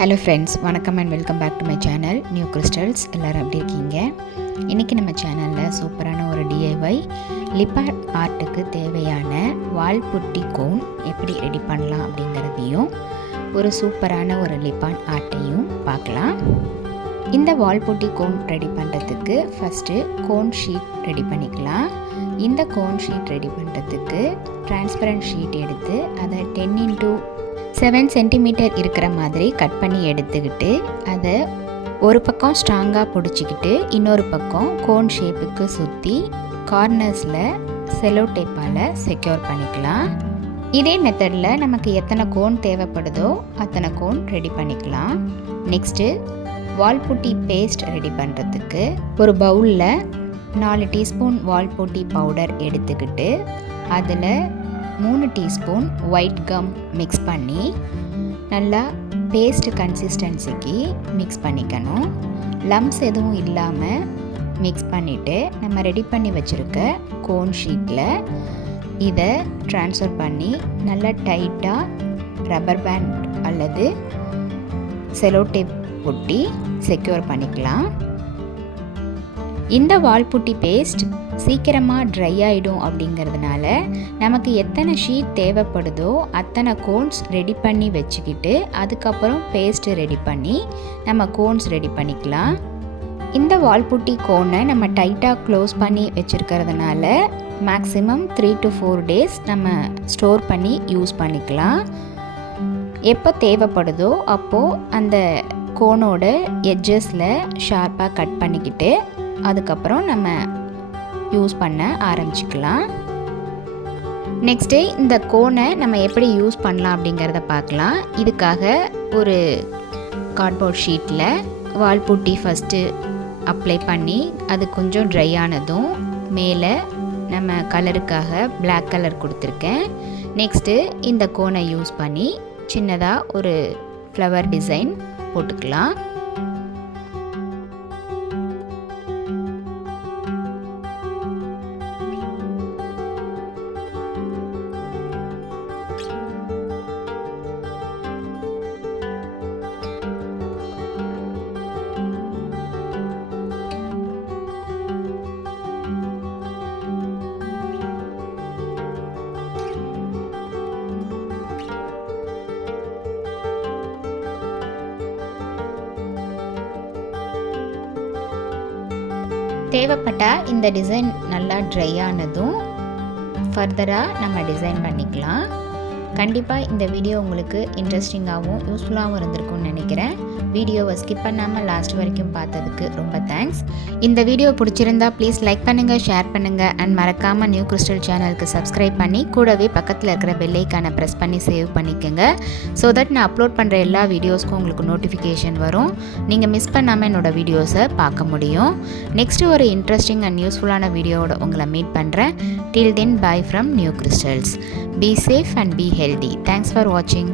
Hello friends, வணக்கம் and welcome back to my channel new crystals. எல்லோரும் எப்படி இருக்கீங்க? இன்றைக்கி நம்ம சேனலில் சூப்பரான ஒரு டிஐஒய் லிப்பாட் ஆர்ட்டுக்கு தேவையான வால் புட்டி கோன் எப்படி ரெடி பண்ணலாம் அப்படிங்கிறதையும் ஒரு சூப்பரான ஒரு லிப்பான் ஆர்ட்டையும் பார்க்கலாம். இந்த வால் புட்டி கோன் ரெடி பண்ணுறதுக்கு ஃபஸ்ட்டு கோன் ஷீட் ரெடி பண்ணிக்கலாம். இந்த கோன் ஷீட் ரெடி பண்ணுறதுக்கு டிரான்ஸ்பரண்ட் ஷீட் எடுத்து அதை 10x7 சென்டிமீட்டர் இருக்கிற மாதிரி கட் பண்ணி எடுத்துக்கிட்டு அதை ஒரு பக்கம் ஸ்ட்ராங்காக பிடிச்சிக்கிட்டு இன்னொரு பக்கம் கோன் ஷேப்புக்கு சுற்றி கார்னர்ஸில் செலோ டேப்பால் செக்யூர் பண்ணிக்கலாம். இதே மெத்தடில் நமக்கு எத்தனை கோன் தேவைப்படுதோ அத்தனை கோன் ரெடி பண்ணிக்கலாம். நெக்ஸ்ட்டு வால் புட்டி பேஸ்ட் ரெடி பண்ணுறதுக்கு ஒரு பவுலில் 4 டீஸ்பூன் வால் புட்டி பவுடர் எடுத்துக்கிட்டு அதில் 3 டீஸ்பூன் ஒயிட் கம் மிக்ஸ் பண்ணி நல்லா பேஸ்ட் கன்சிஸ்டன்சிக்கு மிக்ஸ் பண்ணிக்கணும். லம்ப்ஸ் எதுவும் இல்லாமல் மிக்ஸ் பண்ணிவிட்டு நம்ம ரெடி பண்ணி வச்சுருக்க கோன் ஷீட்டில் இதை ட்ரான்ஸ்ஃபர் பண்ணி நல்லா டைட்டாக ரப்பர் பேண்ட் அல்லது செலோ டேப் ஒட்டி செக்யூர் பண்ணிக்கலாம். இந்த வால் புட்டி பேஸ்ட் சீக்கிரமாக ட்ரை ஆகிடும் அப்படிங்கிறதுனால நமக்கு எத்தனை ஷீட் தேவைப்படுதோ அத்தனை கோன்ஸ் ரெடி பண்ணி வச்சுக்கிட்டு அதுக்கப்புறம் பேஸ்ட்டு ரெடி பண்ணி நம்ம கோன்ஸ் ரெடி பண்ணிக்கலாம். இந்த வால் புட்டி கோனை நம்ம டைட்டாக க்ளோஸ் பண்ணி வச்சுருக்கிறதுனால மேக்ஸிமம் 3 to 4 days நம்ம ஸ்டோர் பண்ணி யூஸ் பண்ணிக்கலாம். எப்போ தேவைப்படுதோ அப்போது அந்த கோனோட எட்ஜஸில் ஷார்ப்பாக கட் பண்ணிக்கிட்டு அதுக்கப்புறம் நம்ம யூஸ் பண்ண ஆரம்பிச்சுக்கலாம். நெக்ஸ்ட்டு இந்த கோனை நம்ம எப்படி யூஸ் பண்ணலாம் அப்படிங்கிறத பார்க்கலாம். இதுக்காக ஒரு கார்ட்போர்ட் ஷீட்டில் வால் புட்டி ஃபஸ்ட்டு அப்ளை பண்ணி அது கொஞ்சம் ட்ரை ஆனதும் மேலே நம்ம கலருக்காக பிளாக் கலர் கொடுத்துருக்கேன். நெக்ஸ்ட்டு இந்த கோனை யூஸ் பண்ணி சின்னதாக ஒரு ஃப்ளவர் டிசைன் போட்டுக்கலாம். தேவைப்பட்டால் இந்த டிசைன் நல்லா ட்ரை ஆனதும் ஃபர்தராக நம்ம டிசைன் பண்ணிக்கலாம். கண்டிப்பாக இந்த வீடியோ உங்களுக்கு இன்ட்ரெஸ்டிங்காகவும் யூஸ்ஃபுல்லாகவும் இருந்திருக்கும்னு நினைக்கிறேன். வீடியோவை ஸ்கிப் பண்ணாமல் லாஸ்ட் வரைக்கும் பார்த்ததுக்கு ரொம்ப தேங்க்ஸ். இந்த வீடியோ பிடிச்சிருந்தா ப்ளீஸ் லைக் பண்ணுங்கள், ஷேர் பண்ணுங்கள் அண்ட் மறக்காமல் நியூ கிறிஸ்டல் சேனலுக்கு சப்ஸ்கிரைப் பண்ணி கூடவே பக்கத்தில் இருக்கிற பெல் ஐக்கானை ப்ரெஸ் பண்ணி சேவ் பண்ணிக்கோங்க. ஸோ தட் நான் அப்லோட் பண்ணுற எல்லா வீடியோஸ்க்கும் உங்களுக்கு நோட்டிஃபிகேஷன் வரும். நீங்கள் மிஸ் பண்ணாமல் என்னோடய வீடியோஸை பார்க்க முடியும். நெக்ஸ்ட்டு ஒரு இன்ட்ரெஸ்டிங் அண்ட் யூஸ்ஃபுல்லான வீடியோவோட உங்களை மீட் பண்ணுறேன். Till then, bye from New Crystals. Be safe and be healthy. Thanks for watching.